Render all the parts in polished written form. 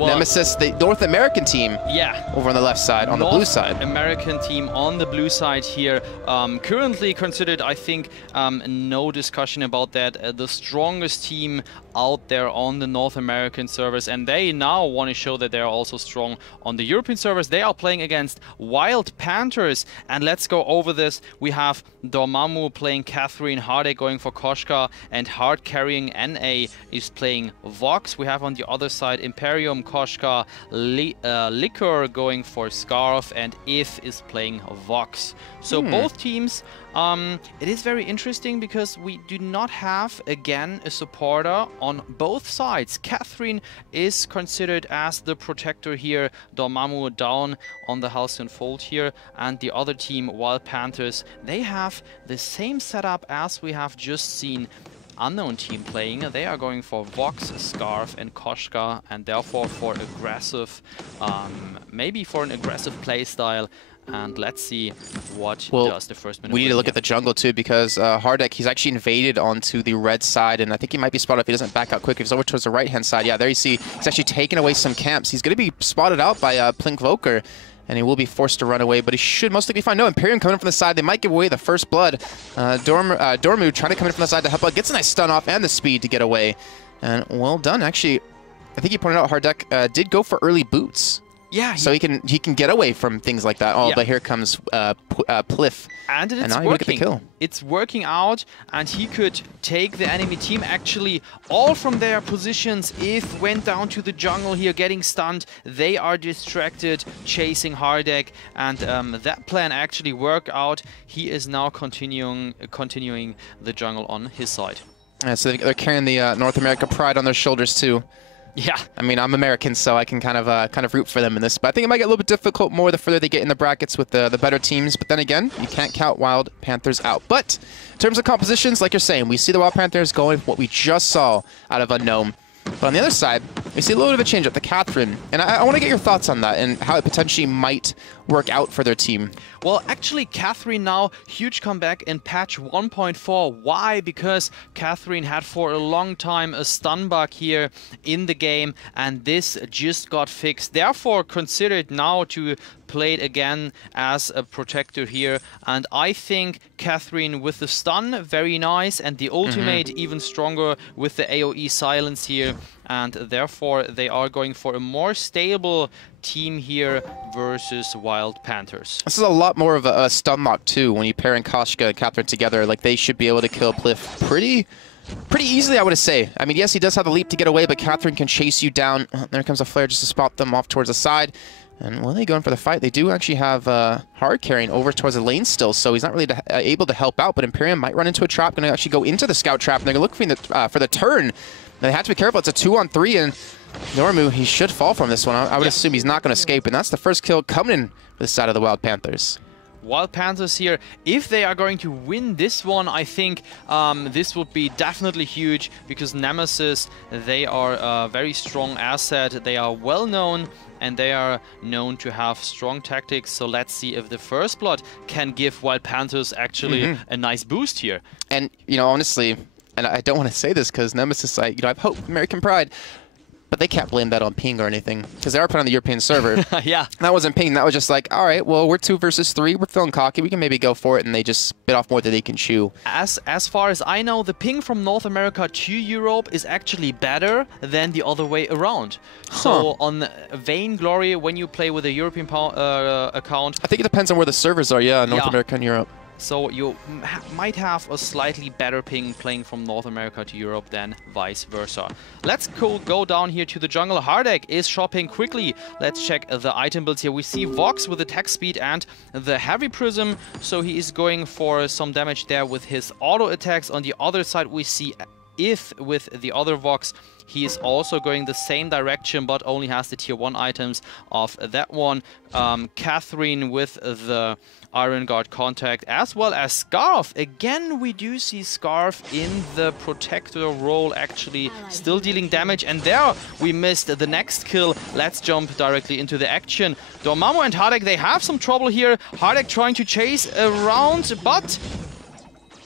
Well, Nemesis, the North American team, over on the left side, on the blue side. American team on the blue side here, currently considered, I think, no discussion about that, the strongest team out there on the North American servers, and they now want to show that they are also strong on the European servers. They are playing against Wild Panthers, and let's go over this. We have Dormammu playing Catherine, Hardek going for Koshka, and hard carrying NA is playing Vox. We have on the other side Imperium, Koshka, Liquor going for Scarf, and If is playing Vox. So both teams, it is very interesting because we do not have, again, a supporter on both sides. Catherine is considered as the protector here, Dormammu down on the Halcyon Fold here, and the other team, Wild Panthers, they have the same setup as we have just seen Unknown team playing. They are going for Vox, Scarf, and Koshka, and therefore for aggressive, maybe for an aggressive playstyle. And let's see what does the first minute. We need to look at the jungle too, because Hardek, he's actually invaded onto the red side, and I think he might be spotted if he doesn't back out quick. If he's over towards the right-hand side, yeah, there you see, he's actually taken away some camps. He's going to be spotted out by Plinkvoker, and he will be forced to run away, but he should mostly be fine. No, Imperium coming in from the side. They might give away the first blood. Dormu trying to come in from the side to help out. Gets a nice stun off and the speed to get away. And well done, actually. I think you pointed out Hardek did go for early boots. Yeah, so he can get away from things like that. Oh, but here comes Pliff. And it's now working. Get the kill. It's working out, and he could take the enemy team actually all from their positions. If went down to the jungle here, getting stunned, they are distracted, chasing Hardek, and that plan actually worked out. He is now continuing the jungle on his side. Yeah, so they're carrying the North America pride on their shoulders too. Yeah, I mean, I'm American, so I can kind of root for them in this. But I think it might get a little bit difficult more the further they get in the brackets with the better teams. But then again, you can't count Wild Panthers out. But in terms of compositions, like you're saying, we see the Wild Panthers going for what we just saw out of Unknown. But on the other side, we see a little bit of a change up, the Catherine. And I want to get your thoughts on that and how it potentially might work out for their team. Well, actually, Catherine now, huge comeback in patch 1.4. Why? Because Catherine had for a long time a stun bug here in the game, and this just got fixed. Therefore, considered now to play it again as a protector here. And I think Catherine with the stun, very nice, and the ultimate even stronger with the AoE silence here. And therefore, they are going for a more stable team here versus Wild Panthers. This is a lot more of a stun lock too. When you pair in Koshka and Catherine together, like they should be able to kill Pliff pretty easily, I would say. I mean, yes, he does have the leap to get away, but Catherine can chase you down. There comes a flare just to spot them off towards the side. And when they go in for the fight, they do actually have hard carrying over towards the lane still, so he's not really able to help out. But Imperium might run into a trap, going to actually go into the scout trap, and they're looking for the turn. They have to be careful. It's a 2-on-3, and Dormammu, he should fall from this one. I would assume he's not going to escape, and that's the first kill coming in for the side of the Wild Panthers. Wild Panthers here, if they are going to win this one, I think this would be definitely huge, because Nemesis, they are a very strong asset. They are well known, and they are known to have strong tactics. So let's see if the first blood can give Wild Panthers actually a nice boost here. And, you know, honestly, and I don't want to say this because Nemesis, I have hope, American pride, but they can't blame that on ping or anything, because they are put on the European server. Yeah. That wasn't ping. That was just like, all right, well, we're 2 versus 3. We're feeling cocky. We can maybe go for it, and they just bit off more than they can chew. As far as I know, the ping from North America to Europe is actually better than the other way around. So on Vainglory, when you play with a European account... I think it depends on where the servers are, yeah, North America and Europe. So you might have a slightly better ping playing from North America to Europe than vice versa. Let's go down here to the jungle. Hardek is shopping quickly. Let's check the item builds here. We see Vox with attack speed and the heavy prism. So he is going for some damage there with his auto attacks. On the other side, we see If with the other Vox. He is also going the same direction, but only has the tier 1 items of that one. Catherine with the Iron Guard contact, as well as Scarf. Again, we do see Scarf in the protector role, actually still dealing damage. And there we missed the next kill. Let's jump directly into the action. Dormammu and Hardek, they have some trouble here. Hardek trying to chase around, but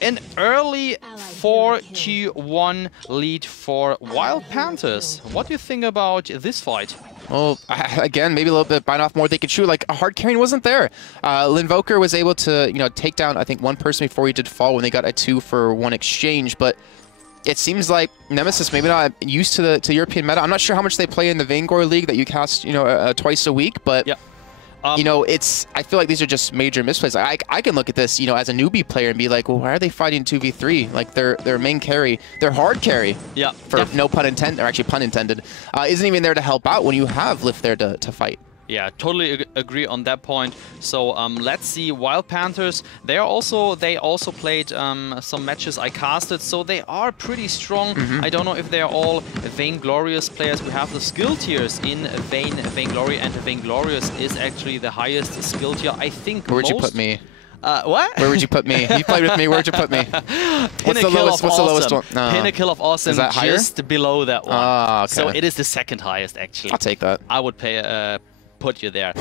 an early 4-1 lead for Wild Panthers. What do you think about this fight? Well, again, maybe a little bit bite off more they could chew. Like, hard carrying wasn't there. Linvoker was able to, take down, I think, one person before he did fall when they got a 2-for-1 exchange. But it seems like Nemesis maybe not used to the European meta. I'm not sure how much they play in the Vainglory League that you cast, twice a week, but. Yeah. I feel like these are just major misplays. I can look at this, as a newbie player and be like, well, why are they fighting 2v3? Like, their main carry, their hard carry, no pun intended, or actually pun intended, isn't even there to help out when you have Lift there to fight. Yeah, totally agree on that point. So let's see, Wild Panthers, they also played some matches I casted, so they are pretty strong. I don't know if they're all Vainglorious players. We have the skill tiers in Vainglory, and Vainglorious is actually the highest skill tier. I think Where'd you put me? What? Where would you put me? You played with me. Where'd you put me? What's the lowest one? Pinnacle of Awesome, is that higher? Just below that one. Okay. So it is the second highest, actually. I'll take that. I would put you there.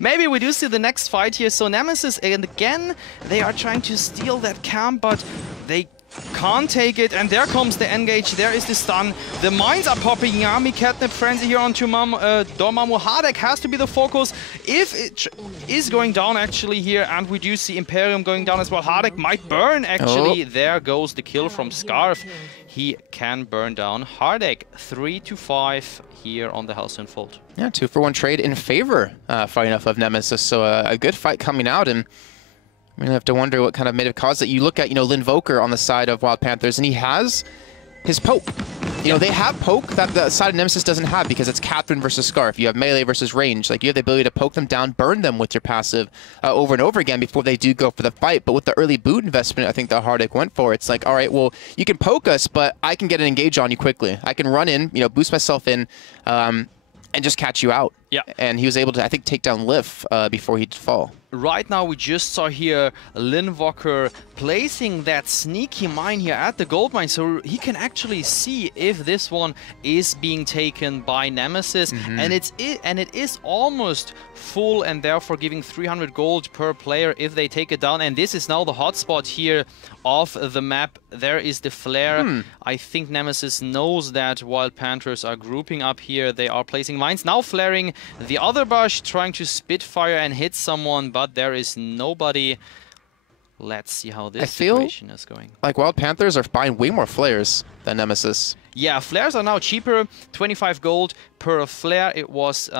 Maybe we do see the next fight here. So Nemesis, and again, they are trying to steal that camp, but they can't take it, and there comes the engage, there is the stun, the mines are popping, Yami, Catnip, Frenzy here on Dormammu. Hardek has to be the focus if it is going down actually here, and we do see Imperium going down as well. Hardek might burn actually. There goes the kill from Scarf. He can burn down Hardek. 3-5 here on the Halcyon Fold. Yeah, 2-for-1 trade in favor, funny enough, of Nemesis, so a good fight coming out, and we're going to have to wonder what kind of may have caused it. You look at, Linvoker on the side of Wild Panthers, and he has his poke. They have poke that the side of Nemesis doesn't have because it's Catherine versus Scarf. You have melee versus range. Like, you have the ability to poke them down, burn them with your passive over and over again before they do go for the fight. But with the early boot investment, I think that Hardek went for, it's like, all right, well, you can poke us, but I can get an engage on you quickly. I can run in, boost myself in, and just catch you out. Yeah. And he was able to, I think, take down Liff before he'd fall. Right now, we just saw here Linvoker placing that sneaky mine here at the gold mine, so he can actually see if this one is being taken by Nemesis, and it is almost full, and therefore giving 300 gold per player if they take it down. And this is now the hotspot here of the map. There is the flare. I think Nemesis knows that Wild Panthers are grouping up here. They are placing mines now, flaring the other bush, trying to spitfire and hit someone, but there is nobody. Let's see how this situation is going. Like, Wild Panthers are buying way more flares than Nemesis. Yeah, flares are now cheaper. 25 gold per flare. It was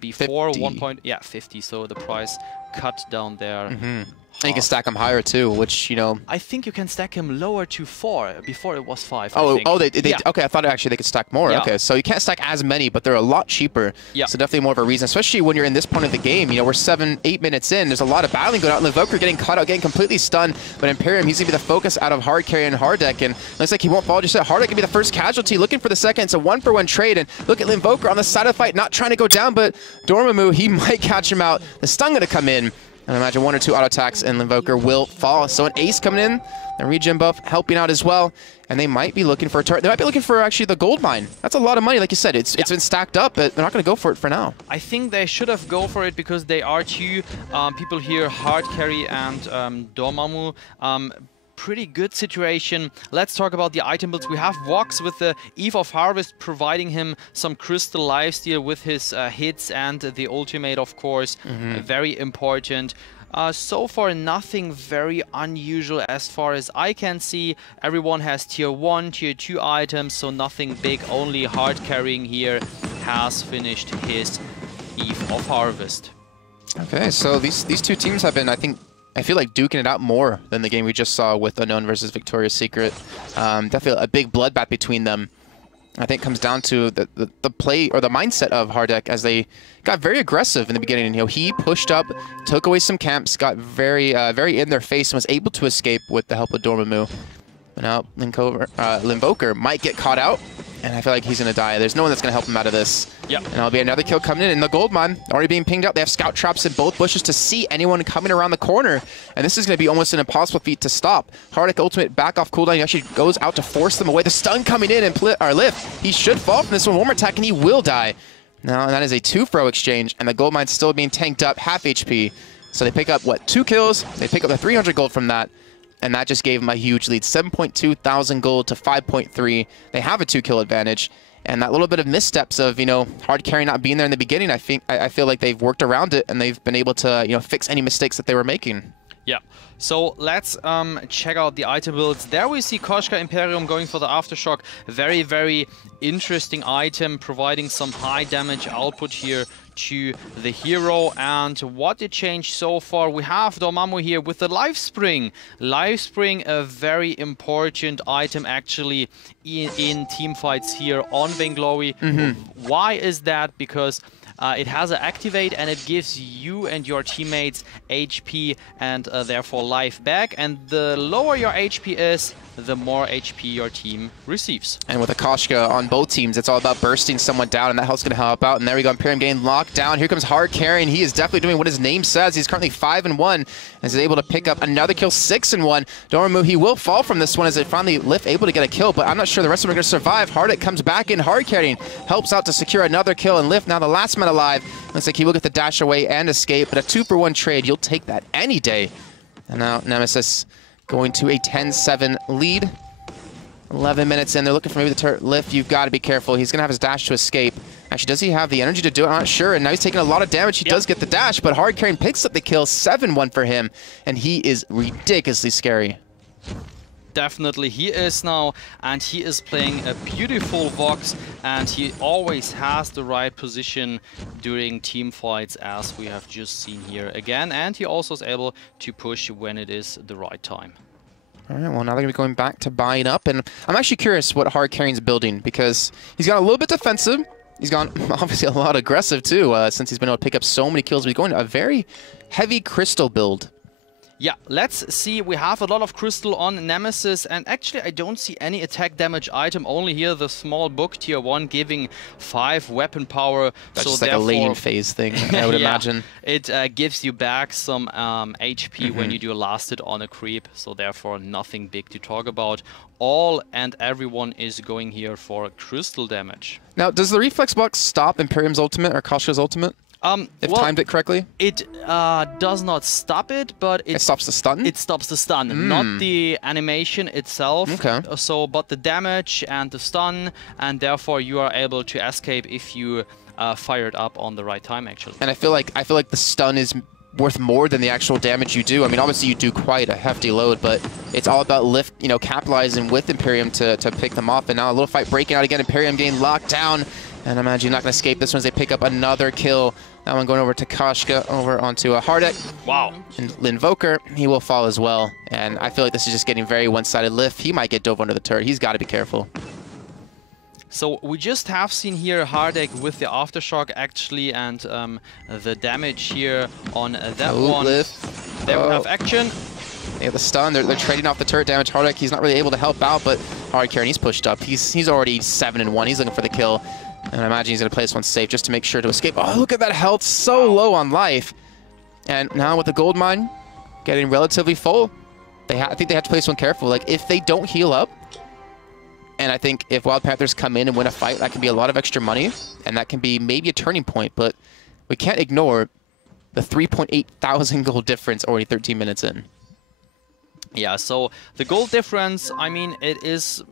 before 50. 50. So the price cut down there. And you can stack them higher too, which, I think you can stack him lower to 4. Before it was 5. Okay, I thought actually they could stack more. Yeah. Okay, so you can't stack as many, but they're a lot cheaper. Yeah. So definitely more of a reason, especially when you're in this point of the game. We're 7-8 minutes in. There's a lot of battling going on. Linvoker getting caught out, getting completely stunned. But Imperium, he's going to be the focus out of hard carry and Hardek. And looks like he won't fall just yet. Hardek can be the first casualty, looking for the second. It's a 1-for-1 trade. And look at Linvoker on the side of the fight, not trying to go down, but Dormammu, he might catch him out. The stun going to come in. And I imagine 1 or 2 auto attacks and Linvoker will fall. So an ace coming in, a regen buff helping out as well. And they might be looking for a turret. They might be looking for actually the gold mine. That's a lot of money, like you said. It's been stacked up, but they're not going to go for it for now. I think they should have go for it because they are 2 people here, hard carry and Dormammu. Pretty good situation. Let's talk about the item builds. We have Vox with the Eve of Harvest providing him some crystal lifesteal with his hits and the ultimate, of course. Very important. So far, nothing very unusual as far as I can see. Everyone has tier 1, tier 2 items, so nothing big. Only hard carrying here has finished his Eve of Harvest. Okay, so these 2 teams have been, I feel like, duking it out more than the game we just saw with Unknown versus Victoria's Secret. Definitely a big bloodbath between them. I think it comes down to the play or the mindset of Hardek as they got very aggressive in the beginning. He pushed up, took away some camps, got very in their face, and was able to escape with the help of Dormammu. But now Linvoker might get caught out, and I feel like he's going to die. There's no one that's going to help him out of this. Yep. And there'll be another kill coming in the gold mine, already being pinged out. They have scout traps in both bushes to see anyone coming around the corner. And this is going to be almost an impossible feat to stop. Hardek ultimate back off cooldown. He actually goes out to force them away. The stun coming in and Lift. He should fall from this one more attack, and he will die. Now, and that is a 2-throw exchange, and the gold mine's still being tanked up, half HP. So they pick up, 2 kills? They pick up the 300 gold from that. and that just gave them a huge lead. 7.2 thousand gold to 5.3. They have a 2-kill advantage. And that little bit of missteps of, you know, hard carry not being there in the beginning, I feel like they've worked around it and they've been able to, you know, fix any mistakes that they were making. Yeah, so let's check out the item builds. There we see Koshka Imperium going for the Aftershock. Very, very interesting item, providing some high damage output here to the hero. And what did change so far? We have Dormammu here with the Life Spring. Life Spring, a very important item actually in team fights here on Vainglory. Why is that? Because it has an activate and it gives you and your teammates HP and therefore life back. And the lower your HP is, the more HP your team receives. And with a Koshka on both teams, it's all about bursting someone down, and that help's going to help out. And there we go, Imperium getting locked down. Here comes Hard Carry, and he is definitely doing what his name says. He's currently 5-1, and is able to pick up another kill, 6-1. Dormammu, he will fall from this one as it finally Lift able to get a kill, but I'm not sure the rest of them are going to survive. Hardik comes back in, Hard Carrying, helps out to secure another kill, and Lift now the last man alive. Looks like he will get the dash away and escape, but a 2-for-1 trade, you'll take that any day. And now Nemesis going to a 10-7 lead. 11 minutes in, they're looking for maybe the turret. Lift, you've got to be careful. He's going to have his dash to escape. Actually, does he have the energy to do it? I'm not sure. And now he's taking a lot of damage. He does get the dash, but Hard Carrying picks up the kill. 7-1 for him, and he is ridiculously scary. Definitely he is now, and he is playing a beautiful Vox, and he always has the right position during team fights, as we have just seen here again, and he also is able to push when it is the right time. All right, well, now they're going to be going back to buying up, and I'm actually curious what Hard Carrying's building, because he's got a little bit defensive. He's gone obviously a lot aggressive too, since he's been able to pick up so many kills. He's going to a very heavy crystal build. Yeah, let's see. We have a lot of crystal on Nemesis, and actually I don't see any attack damage item, only here the small book tier 1 giving 5 weapon power. That's so just like a lane phase thing, I would imagine. It gives you back some HP when you do a last hit on a creep, so therefore nothing big to talk about. All and everyone is going here for crystal damage. Now, does the reflex box stop Imperium's ultimate or Koshka's ultimate? If timed it correctly? It does not stop it, but it stops the stun? It stops the stun, not the animation itself. Okay. So, but the damage and the stun, and therefore you are able to escape if you fire it up on the right time, actually. And I feel like the stun is worth more than the actual damage you do. I mean, obviously you do quite a hefty load, but it's all about Lift, you know, capitalizing with Imperium to pick them off. And now a little fight breaking out again. Imperium getting locked down. And I imagine you're not going to escape this one as they pick up another kill. That one going over to Koshka, over onto Hardik. Wow. And Linvoker, he will fall as well. And I feel like this is just getting very one-sided. Lift, he might get dove under the turret. He's got to be careful. So we just have seen here Hardik with the Aftershock actually, and the damage here on that one. Lift. They will have action. They have the stun. They're trading off the turret damage. Hardik, he's not really able to help out, but Hard Carrying, he's pushed up. He's already 7-1. He's looking for the kill. And I imagine he's going to play this one safe just to make sure to escape. Oh, look at that health. So low on life. And now with the gold mine getting relatively full, I think they have to play this one careful. Like, if they don't heal up, and I think if Wild Panthers come in and win a fight, that can be a lot of extra money, and that can be maybe a turning point. But we can't ignore the 3.8 thousand gold difference already 13 minutes in. Yeah, so the gold difference, I mean, it is,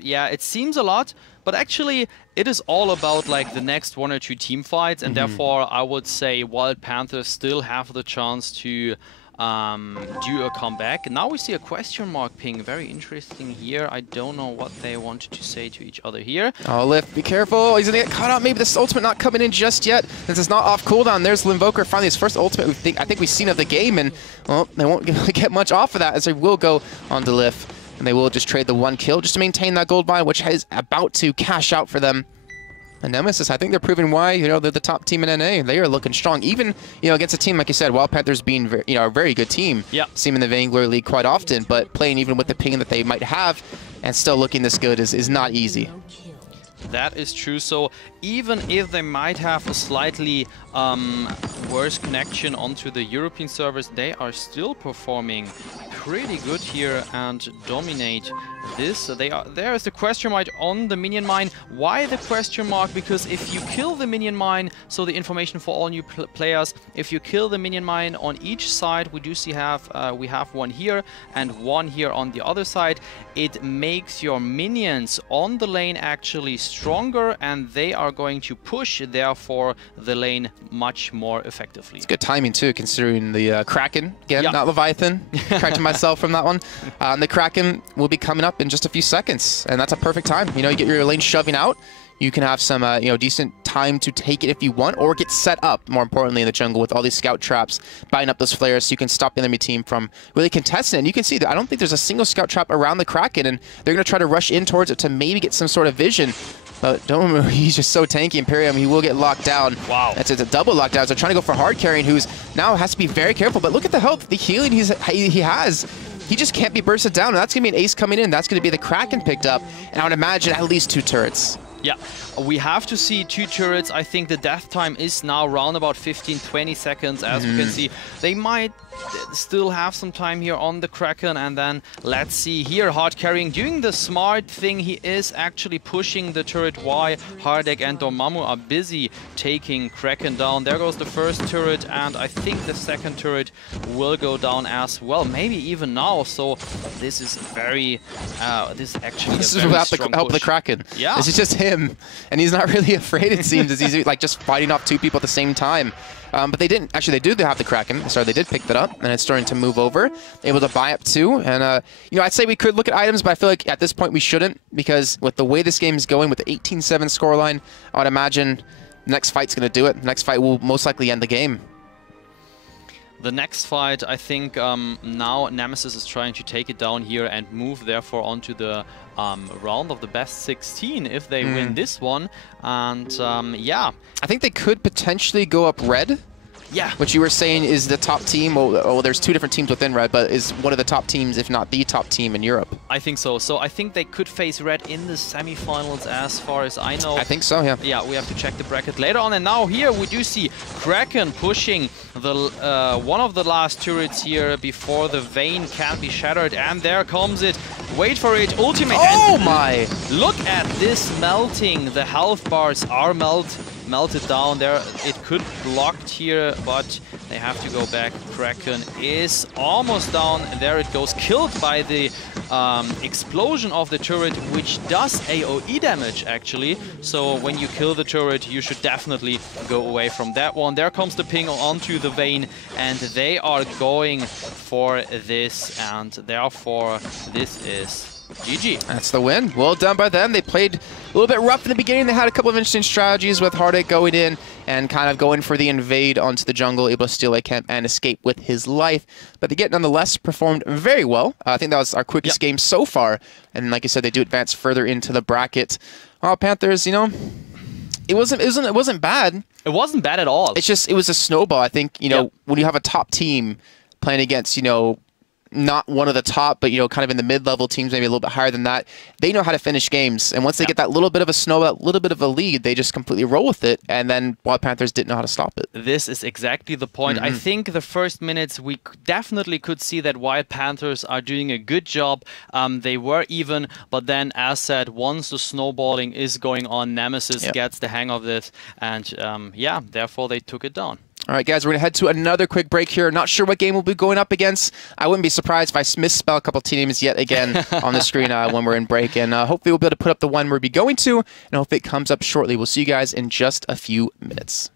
yeah, it seems a lot, but actually it is all about like the next 1 or 2 team fights, and therefore I would say Wild Panthers still have the chance to do a comeback. Now we see a question mark ping, very interesting here. I don't know what they wanted to say to each other here. Oh, Lift, be careful. He's gonna get caught out. Maybe this ultimate not coming in just yet. This is not off cooldown. There's Linvoker, finally his first ultimate I think we've seen of the game, and well, they won't get much off of that as they will go on to Lift, and they will just trade the 1 kill just to maintain that gold mine, which is about to cash out for them. And Nemesis, I think they're proving why, you know, they're the top team in NA. They are looking strong, even, you know, against a team, like you said, Wild Panthers being, you know, a very good team. Yeah. See them in the Vainglory League quite often, but playing even with the ping that they might have and still looking this good is not easy. That is true. So even if they might have a slightly worse connection onto the European servers, they are still performing pretty good here and dominate this. There is the question mark on the minion mine. Why the question mark? Because if you kill the minion mine, so the information for all new players, if you kill the minion mine on each side, we do see we have one here and one here on the other side. It makes your minions on the lane actually stronger, and they are going to push, therefore, the lane much more effectively. It's good timing too, considering the Kraken, again, not Leviathan, correcting myself from that one. The Kraken will be coming up in just a few seconds, and that's a perfect time. You know, you get your lane shoving out, you can have some, you know, decent time to take it if you want, or get set up, more importantly, in the jungle with all these scout traps, buying up those flares so you can stop the enemy team from really contesting it. And you can see that I don't think there's a single scout trap around the Kraken, and they're going to try to rush in towards it to maybe get some sort of vision. But don't remember, he's just so tanky. Imperium, he will get locked down. Wow. It's a double lockdown. So trying to go for hard carrying, who's now has to be very careful. But look at the health, the healing he has. He just can't be bursted down. And that's going to be an ace coming in. That's going to be the Kraken picked up. And I would imagine at least 2 turrets. Yeah, we have to see 2 turrets. I think the death time is now around about 15-20 seconds, as we can see. They might still have some time here on the Kraken, and then let's see here, hard carrying, doing the smart thing. He is actually pushing the turret while Hardek and Dormammu are busy taking Kraken down. There goes the first turret, and I think the second turret will go down as well, maybe even now. So this is very, this is actually this a is very without strong the help of the push. Kraken. Yeah. This is just him, and he's not really afraid, it seems, as he's like just fighting off 2 people at the same time. But they didn't. Actually, they do have the Kraken. Sorry, they did pick that up, and it's starting to move over. Able to buy up too. And, you know, I'd say we could look at items, but I feel like at this point we shouldn't, because with the way this game is going, with the 18-7 scoreline, I would imagine the next fight's going to do it. The next fight will most likely end the game. The next fight, I think now Nemesis is trying to take it down here and move, therefore, onto the round of the best 16 if they win this one. And yeah. I think they could potentially go up red. Yeah. Which you were saying is the top team. Well, there's 2 different teams within red, but is one of the top teams, if not the top team in Europe. I think so. So I think they could face red in the semifinals, as far as I know. I think so, yeah. Yeah, we have to check the bracket later on. And now here we do see Kraken pushing the one of the last turrets here before the vein can be shattered. And there comes it. Wait for it. Ultimate. Oh and my! Look at this melting. The health bars are melted down there. It could blocked here, but they have to go back. Kraken is almost down. There it goes, killed by the explosion of the turret, which does AoE damage actually. So when you kill the turret, you should definitely go away from that one. There comes the ping onto the vein, and they are going for this, and therefore this is GG. That's the win. Well done by them. They played a little bit rough in the beginning. They had a couple of interesting strategies with Hardek going in and kind of going for the invade onto the jungle, able to steal a camp and escape with his life. But they get nonetheless performed very well. I think that was our quickest game so far. And like I said, they do advance further into the bracket. Panthers, you know, it wasn't bad. It wasn't bad at all. It's just, it was a snowball. I think, you know, when you have a top team playing against, you know, not one of the top, but, you know, kind of in the mid-level teams, maybe a little bit higher than that, they know how to finish games. And once they get that little bit of a snowball, little bit of a lead, they just completely roll with it. And then Wild Panthers didn't know how to stop it. This is exactly the point. I think the first minutes, we definitely could see that Wild Panthers are doing a good job. They were even, but then, as said, once the snowballing is going on, Nemesis gets the hang of this. And, yeah, therefore they took it down. All right, guys, we're going to head to another quick break here. Not sure what game we'll be going up against. I wouldn't be surprised if I misspell a couple teams yet again on the screen when we're in break. And hopefully we'll be able to put up the one we'll be going to, and hopefully it comes up shortly. We'll see you guys in just a few minutes.